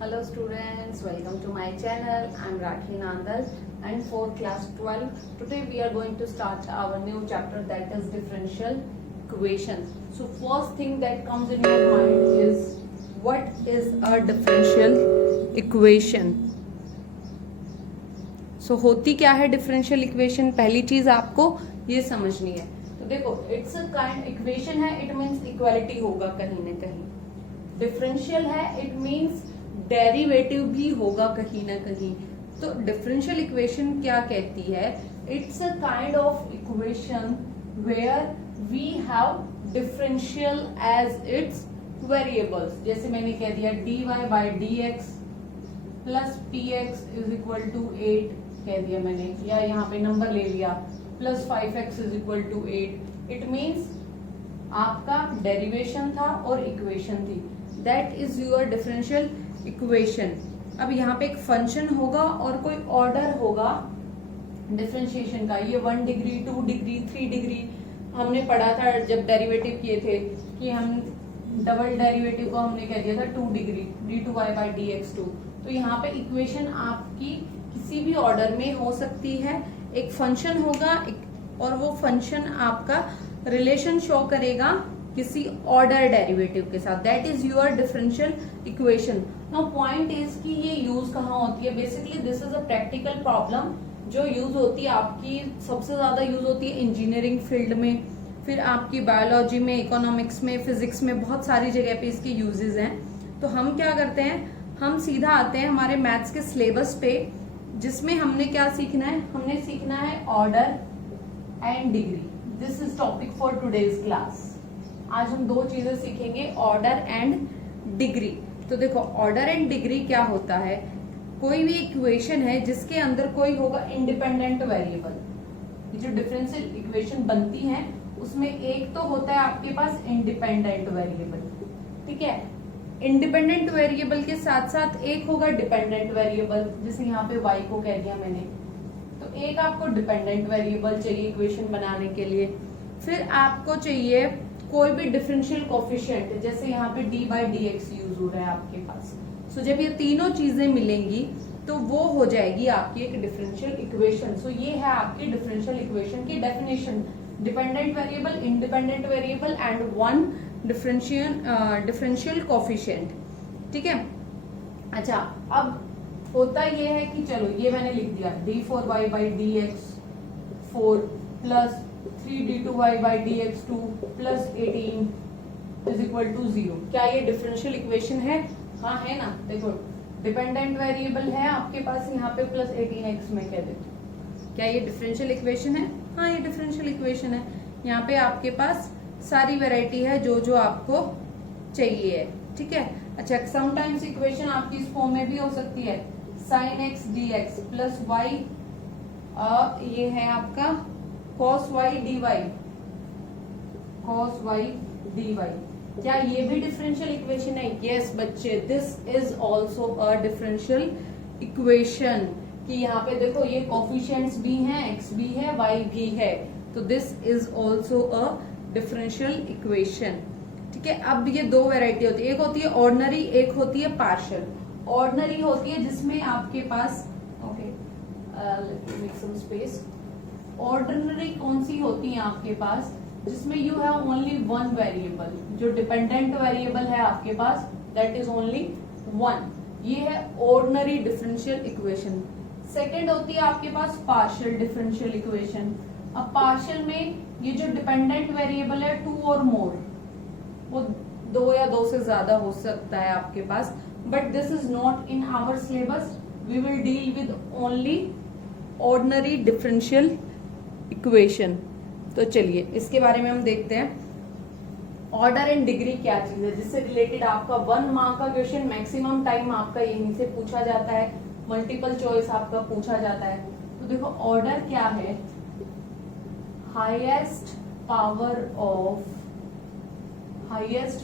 Hello students, welcome to my channel. I'm Rakhi Nandal and for class 12. Today we are going to start our new chapter, that is differential equations. So first thing that comes in your mind is, what is a differential equation? So होती क्या है differential equation? पहली चीज आपको ये समझनी है. तो देखो, it's a kind equation है, it means equality होगा कहीं न कहीं. डिफरेंशियल है, इट मीन्स डेरिवेटिव भी होगा कहीं ना कहीं. तो डिफरेंशियल इक्वेशन क्या कहती है? It's a kind of equation where we have differential as its variables. जैसे मैंने कह दिया dy by D X plus P X is equal to 8 कह दिया मैंने, या यहाँ पे नंबर ले लिया plus 5x is equal to 8. It means आपका डेरिवेशन था और इक्वेशन थी. That is your differential equation. अब यहाँ पे एक फंक्शन होगा और कोई ऑर्डर होगा डिफरेंशिएशन का. ये 1 डिग्री 2 डिग्री 3 डिग्री हमने पढ़ा था जब डेरिवेटिव किए थे, कि हम डबल डेरिवेटिव को हमने कह दिया था 2 डिग्री d2y बाई dx2. तो यहाँ पे इक्वेशन आपकी किसी भी ऑर्डर में हो सकती है. एक फंक्शन होगा और वो फंक्शन आपका रिलेशन शो करेगा किसी ऑर्डर डेरिवेटिव के साथ. That is your differential equation. Now point is कि ये यूज कहाँ होती है? Basically this is a practical problem जो यूज होती है आपकी, सबसे ज्यादा यूज होती है इंजीनियरिंग फील्ड में, फिर आपकी बायोलॉजी में, इकोनॉमिक्स में, फिजिक्स में, बहुत सारी जगह पे इसके यूजेस हैं. तो हम क्या करते हैं, हम सीधा आते हैं हमारे मैथ्स के सिलेबस पे, जिसमें हमने क्या सीखना है? हमने सीखना है order and degree. This is topic for today's class. आज हम दो चीजें सीखेंगे, ऑर्डर एंड डिग्री. तो देखो, ऑर्डर एंड डिग्री क्या होता है? कोई भी इक्वेशन है जिसके अंदर कोई होगा इंडिपेंडेंट वेरिएबल. ये जो डिफरेंशियल इक्वेशन बनती है उसमें एक तो होता है आपके पास इंडिपेंडेंट वेरिएबल, ठीक है. इंडिपेंडेंट वेरिएबल के साथ साथ एक होगा डिपेंडेंट वेरिएबल, जैसे यहाँ पे y को कह दिया मैंने. तो एक आपको डिपेंडेंट वेरिएबल चाहिए इक्वेशन बनाने के लिए. फिर आपको चाहिए कोई भी डिफरेंशियल कोफिशिएंट, जैसे यहाँ पे d by D x use हो रहा है आपके पास. सो जब ये तीनों चीजें मिलेंगी तो वो हो जाएगी आपकी एक डिफरेंशियल इक्वेशन. सो ये है आपकी डिफरेंशियल इक्वेशन की definition. Dependent variable, independent variable and one differential coefficient, ठीक है. अच्छा, अब होता ये है कि चलो ये मैंने लिख दिया d4y by D X 4 plus 3d2y by dx2 plus 18 is equal to 0. क्या ये डिफरेंशियल इक्वेशन है? हाँ है ना. देखो, डिपेंडेंट वेरिएबल है आपके पास यहाँ पे प्लस 18x में कह देते. क्या ये डिफरेंशियल इक्वेशन है? हाँ, ये डिफरेंशियल इक्वेशन है. यहाँ पे आपके पास सारी वैरायटी है जो जो आपको चाहिए है, ठीक है. अच्छा, समटाइम्स इक्वेशन आपकी इस फॉर्म में भी हो सकती है, sin x dx plus y, ये है आपका cos y dy, cos y dy. क्या ये भी डिफरेंशियल इक्वेशन है? यस बच्चे, this is also a differential equation. कि यहाँ पे देखो ये कोफिशिएंट्स भी हैं, x भी है, y भी है. तो this is also a differential equation, ठीक है. अब ये दो वैरायटी होती है, एक होती है ऑर्डिनरी, एक होती है पार्शियल. ऑर्डिनरी होती है जिसमें आपके पास, okay let me make some space. Ordinary कौन सी होती है आपके पास? जिसमें you have only one variable. जो डिपेंडेंट वेरिएबल है आपके पास, दैट इज ओनली वन. ये है ऑर्डिनरी डिफरेंशियल इक्वेशन. सेकंड होती है आपके पास पार्शियल डिफरेंशियल इक्वेशन. अब पार्शियल में ये जो डिपेंडेंट वेरिएबल है 2 और मोर, वो 2 या 2 से ज्यादा हो सकता है आपके पास. But this is not in our syllabus. We will deal with only ordinary differential equation. तो चलिए इसके बारे में हम देखते हैं. ऑर्डर एंड डिग्री क्या चीज है? जिससे रिलेटेड आपका 1 मार्क का क्वेश्चन मैक्सिमम टाइम आपका यहीं से पूछा जाता है, मल्टीपल चॉइस आपका पूछा जाता है. तो देखो, ऑर्डर क्या है? Highest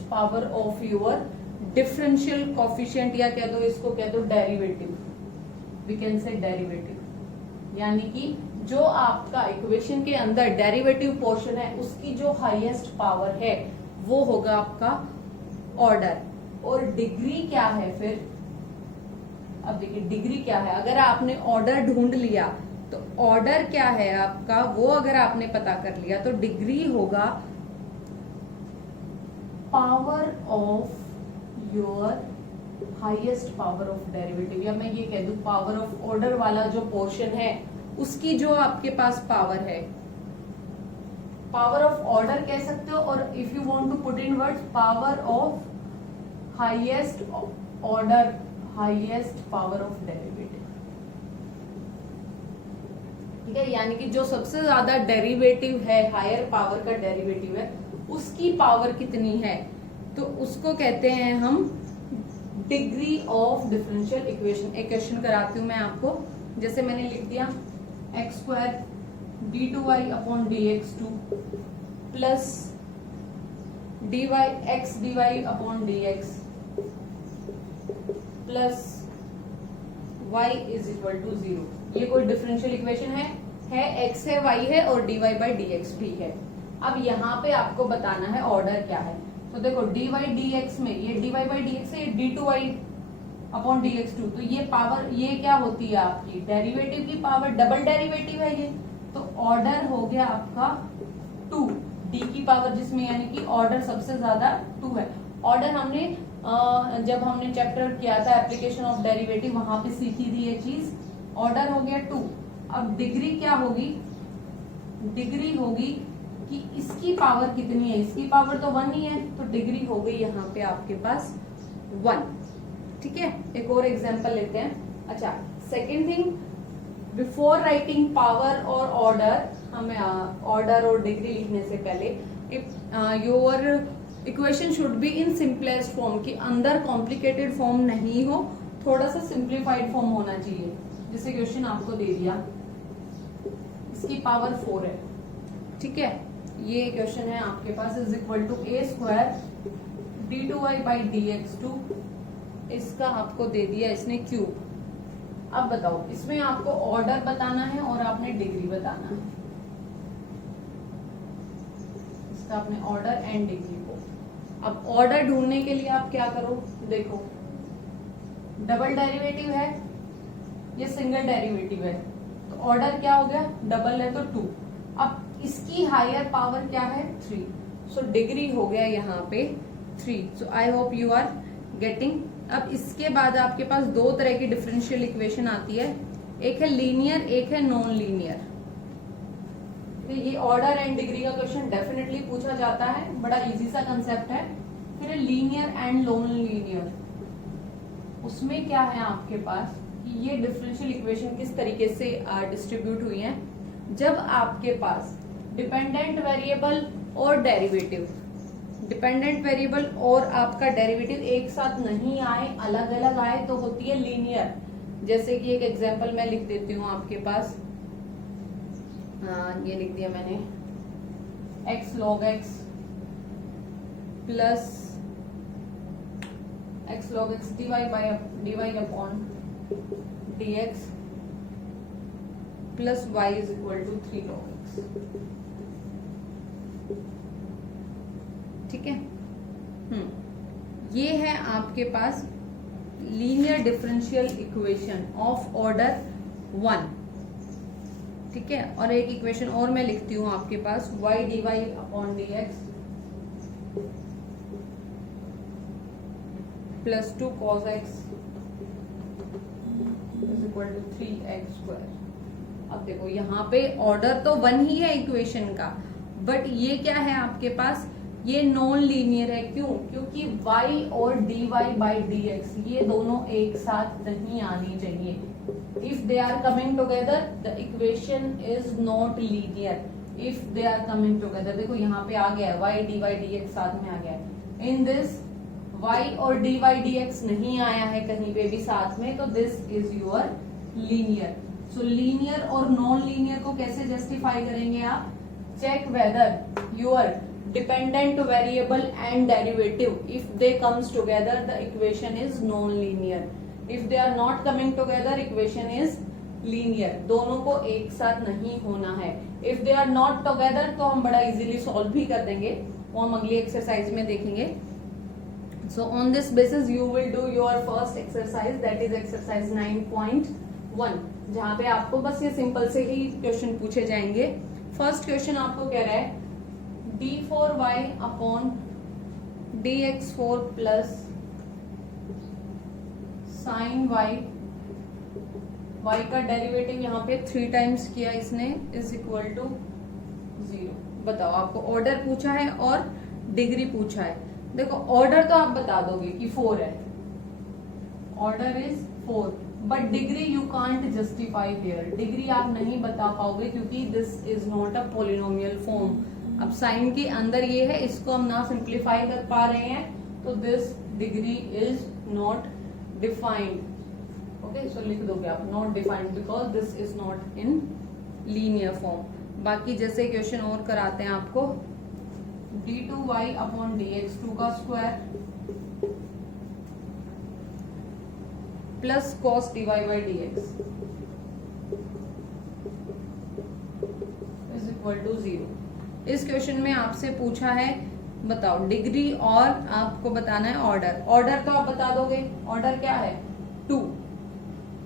power of your differential coefficient, या कह दो इसको, कह दो derivative. We can say derivative, यानी कि जो आपका इक्वेशन के अंदर डेरिवेटिव पोर्शन है उसकी जो हाईएस्ट पावर है वो होगा आपका ऑर्डर. और डिग्री क्या है फिर? अब देखिए डिग्री क्या है, अगर आपने ऑर्डर ढूंढ लिया तो ऑर्डर क्या है आपका वो अगर आपने पता कर लिया तो डिग्री होगा power of your highest power of derivative, या मैं ये कह दूं पावर ऑफ ऑर्डर वाला जो पोर्शन है उसकी जो आपके पास पावर है, पावर ऑफ ऑर्डर कह सकते हो, और if you want to put in words power of highest order, highest power of derivative. ठीक है, यानी कि जो सबसे ज्यादा डेरिवेटिव है, हायर पावर का डेरिवेटिव है, उसकी पावर कितनी है, तो उसको कहते हैं हम डिग्री ऑफ डिफरेंशियल इक्वेशन। एक क्वेश्चन कराती हूं मैं आपको, जैसे मैंने लिख दिया X square d2y upon dx2 plus dy x dy upon dx plus y is equal to 0। ये कोई डिफरेंशियल इक्वेशन है x है, y है और dy बाई dx भी है। अब यहाँ पे आपको बताना है ऑर्डर क्या है। तो देखो dy dx में ये dy बाई dx है, ये d2y अपॉन dx2, तो ये पावर ये क्या होती है आपकी डेरिवेटिव की पावर, डबल डेरिवेटिव है ये, तो ऑर्डर हो गया आपका 2 d की पावर, जिसमें यानी कि ऑर्डर सबसे ज्यादा 2 है। ऑर्डर हमने जब हमने चैप्टर किया था एप्लीकेशन ऑफ डेरिवेटिव वहां पे सीखी थी ये चीज, ऑर्डर हो गया 2। अब डिग्री क्या होगी, डिग्री होगी कि इसकी पावर कितनी है, इसकी पावर तो 1 ही है, तो डिग्री हो गई यहाँ पे आपके पास 1। ठीक है, एक और एग्जांपल लेते हैं। अच्छा, second thing, before writing power और ऑर्डर, हमें ऑर्डर और डिग्री लिखने से पहले your equation should be in simplest form, कि अंदर कॉम्प्लिकेटेड फॉर्म नहीं हो, थोड़ा सा सिंप्लीफाइड फॉर्म होना चाहिए। जैसे क्वेश्चन आपको दे दिया, इसकी पावर 4 है, ठीक है, ये क्वेश्चन है आपके पास, is equal to a square d2y by dx2, इसका आपको दे दिया इसने क्यूब। अब बताओ, इसमें आपको ऑर्डर बताना है और आपने डिग्री बताना है, इसका आपने ऑर्डर एंड डिग्री को। अब ऑर्डर ढूंढने के लिए आप क्या करो, देखो डबल डेरिवेटिव है, ये सिंगल डेरिवेटिव है, तो ऑर्डर क्या हो गया, डबल है तो 2। अब इसकी हायर पावर क्या है 3, सो डिग्री हो गया यहाँ पे 3। So I hope you are getting. अब इसके बाद आपके पास दो तरह की डिफरेंशियल इक्वेशन आती है, एक है लीनियर, एक है नॉन लीनियर। तो ये ऑर्डर एंड डिग्री का क्वेश्चन डेफिनेटली पूछा जाता है, बड़ा इजी सा कंसेप्ट है। फिर लीनियर एंड नॉन लीनियर, उसमें क्या है आपके पास कि ये डिफरेंशियल इक्वेशन किस तरीके से डिस्ट्रीब्यूट हुई है। जब आपके पास डिपेंडेंट वेरिएबल और डेरिवेटिव, डिपेंडेंट वेरिएबल और आपका डेरिवेटिव एक साथ नहीं आए, अलग अलग आए, तो होती है लीनियर। जैसे कि एक एग्जांपल मैं लिख देती हूँ आपके पास, ये लिख दिया मैंने, x log x plus x log x dy upon dx plus y is equal to 3 log x। ठीक है, ये है आपके पास linear differential equation of order 1। ठीक है, और एक इक्वेशन और मैं लिखती हूँ आपके पास, y dy upon dx plus 2 cos x is equal to 3x square. अब देखो यहाँ पे ऑर्डर तो 1 ही है इक्वेशन का, बट ये क्या है आपके पास, ये नॉन लीनियर है। क्यों? क्योंकि y और dy बाई dx ये दोनों एक साथ नहीं आनी चाहिए। If they are coming together the equation is not linear. If they are coming together, देखो यहाँ पे आ गया है y dy dx साथ में आ गया है। इन दिस y और dy dx नहीं आया है कहीं पे भी साथ में, तो this is your linear. So linear और नॉन लीनियर को कैसे जस्टिफाई करेंगे आप? Check whether your dependent variable and derivative, if they comes together the equation is non-linear. If they are not coming together equation is linear. दोनों को एक साथ नहीं होना है। If they are not together तो हम बड़ा इजीली सॉल्व भी कर देंगे, वो हम अगली एक्सरसाइज में देखेंगे। So on this basis you will do your first exercise, that is exercise 9.1, जहाँ पे आपको बस ये सिंपल से ही क्वेश्चन पूछे जाएंगे। फर्स्ट क्वेश्चन आपको कह रहा है d4y upon dx4 plus sign y का डेरिवेटिव यहाँ पे 3 टाइम्स किया इसने इज इक्वल टू 0। बताओ, आपको ऑर्डर पूछा है और डिग्री पूछा है। देखो ऑर्डर तो आप बता दोगे कि 4 है, order is 4, but degree you can't justify here. Degree आप नहीं बता पाओगे क्योंकि this is not a polynomial form. अब साइन के अंदर ये है, इसको हम ना सिंप्लीफाई कर पा रहे हैं, तो this degree is not defined. Okay, so लिख दोगे आप not defined because this is not in linear form. बाकी जैसे क्वेश्चन और कराते हैं आपको, d2y अपॉन dx2 का square plus cos dy by dx is equal to 0। इस क्वेश्चन में आपसे पूछा है बताओ डिग्री और आपको बताना है ऑर्डर। ऑर्डर तो आप बता दोगे, ऑर्डर क्या है 2,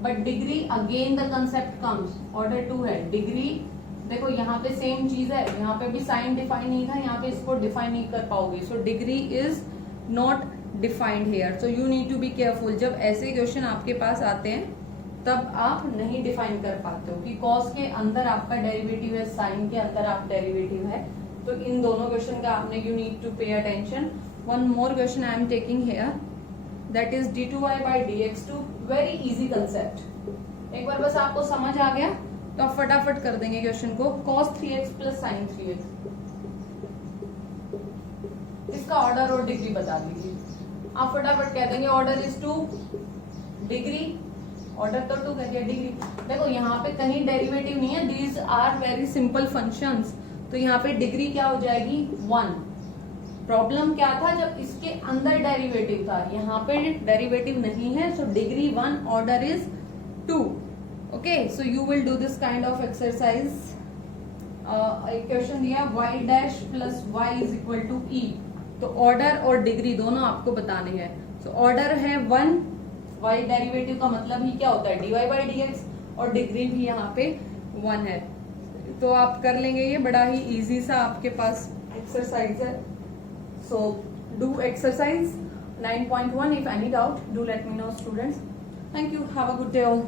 but degree again the concept comes, order 2 है, डिग्री देखो यहाँ पे सेम चीज है, यहाँ पे भी साइन डिफाइन नहीं था, यहाँ पे इसको डिफाइन नहीं कर पाओगे। So degree is not defined here, so you need to be careful. जब ऐसे क्वेश्चन आपके पास आते हैं तब आप नहीं डिफाइन कर पाते हो कि कॉस के अंदर आपका डेरिवेटिव है, साइन के अंदर आप डेरिवेटिव है। तो इन दोनों क्वेश्चन का आपने you need to pay attention. One more question I am taking here, that is d2y by dx2, very easy concept. एक बार बस आपको समझ आ गया तो आप फटाफट कर देंगे क्वेश्चन को। cos 3x plus sign 3x, इसका ऑर्डर और डिग्री बता दीजिए। आप फटाफट कह देंगे ऑर्डर इज 2, डिग्री ऑर्डर तो 2 कह दिया, डिग्री देखो यहाँ पे कहीं डेरिवेटिव नहीं है, these are very simple functions, तो यहाँ पे डिग्री क्या हो जाएगी 1। प्रॉब्लम क्या था, जब इसके अंदर डेरिवेटिव था, यहाँ पे डेरिवेटिव नहीं है, so degree 1, order is 2। Okay, so you will do this kind of exercise. एक क्वेश्चन दिया y dash plus y is equal to e, तो ऑर्डर और डिग्री दोनों आपको बताने हैं। तो ऑर्डर है 1, y डेरिवेटिव का मतलब ही क्या होता है dy बाई dx, और डिग्री भी यहाँ पे 1 है। तो आप कर लेंगे, ये बड़ा ही इजी सा आपके पास एक्सरसाइज है। So do exercise 9.1, if any doubt do let me know students. Thank you, have a good day all.